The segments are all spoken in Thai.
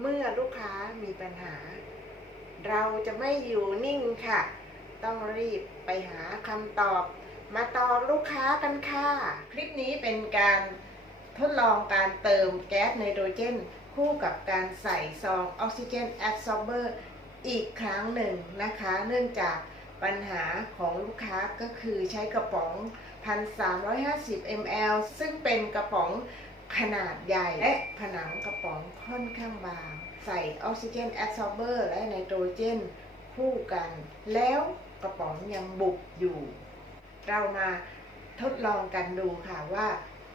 เมื่อลูกค้ามีปัญหา เราจะไม่อยู่นิ่งค่ะ ต้องรีบไปหาคำตอบ มาตอบลูกค้ากันค่ะ คลิปนี้เป็นการทดลองการเติมแก๊สไนโตรเจน คู่กับการใส่ซองออกซิเจนแอดซอร์เบอร์อีกครั้งหนึ่งนะคะ เนื่องจากปัญหาของลูกค้าก็คือใช้กระป๋อง 1,350 ml ซึ่งเป็นกระป๋อง ขนาดใหญ่และผนังกระป๋องค่อนข้างบาง ใส่ออกซิเจนแอดซอร์เบอร์และไนโตรเจนคู่กัน แล้วกระป๋องยังบุบอยู่ เรามาทดลองกันดูค่ะว่า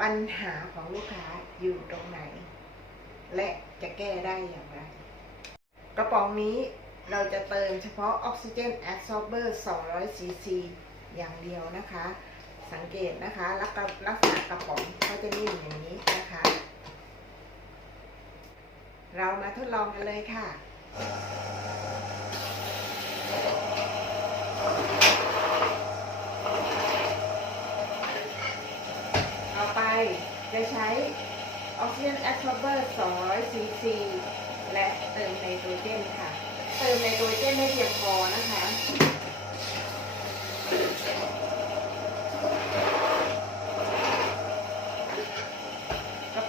ปัญหาของลูกค้าอยู่ตรงไหน และจะแก้ได้อย่างไร กระป๋องนี้เราจะเติมเฉพาะออกซิเจนแอดซอร์เบอร์200ซีซีอย่างเดียวนะคะ สังเกตนะคะลักษณะลักษณะกระป๋องเขาจะนิ่มอย่างนี้นะคะ เรามาทดลองกันเลยค่ะต่อไปจะใช้ออกซิเจนแอดซอร์เบอร์200ซีซีและเติมไนโตรเจนค่ะ เติมไนโตรเจนให้เพียงพอนะคะ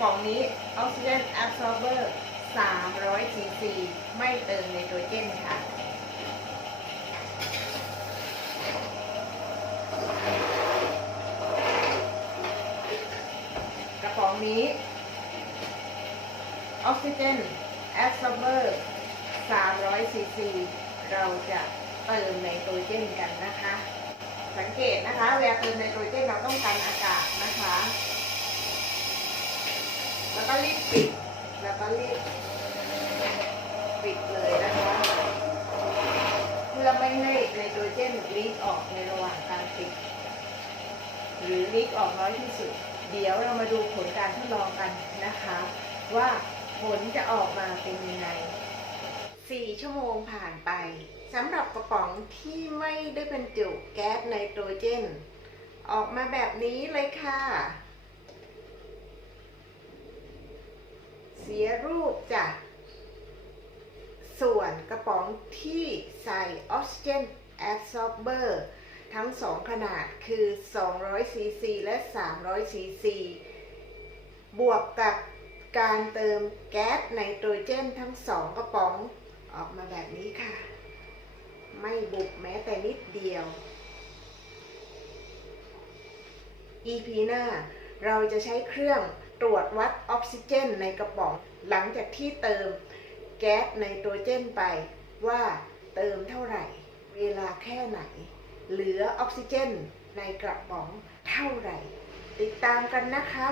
กระป๋องนี้ออกซิเจนแอดซอร์เบอร์300ซีซีไม่เติมไนโตรเจนค่ะกระป๋องนี้ออกซิเจนแอดซอร์เบอร์300ซีซีเราจะเติมไนโตรเจนกันนะคะ สังเกตนะคะเวลาเติมไนโตรเจนเราต้องการอากาศนะคะ แล้วก็รีบปิด แล้วก็รีบปิดเลยนะคะเพื่อไม่ให้ไนโตรเจนลีกออกในระหว่างการปิด หรือลีกออกน้อยที่สุด เดี๋ยวเรามาดูผลการทดลองกันนะคะ ว่าผลจะออกมาเป็นยังไง4 ชั่วโมงผ่านไปสำหรับกระป๋องที่ไม่ได้บรรจุแก๊สไนโตรเจน ออกมาแบบนี้เลยค่ะ เสีย รูปจ้ะส่วนกระป๋องที่ใส่ออกซิเจนแอดซอร์เบอร์ทั้งสองขนาดคือ 200 ซีซี และ 300 ซีซี บวกกับการเติมแก๊สไนโตรเจนทั้งสองกระป๋องออกมาแบบนี้ค่ะ ไม่บุบแม้แต่นิดเดียว EP หน้าเราจะใช้เครื่อง ตรวจวัดออกซิเจนในกระป๋อง หลังจากที่เติมแก๊สไนโตรเจนไปว่าเติมเท่าไหร่ เวลาแค่ไหน เหลือออกซิเจนในกระป๋องเท่าไหร่ ติดตามกันนะคะ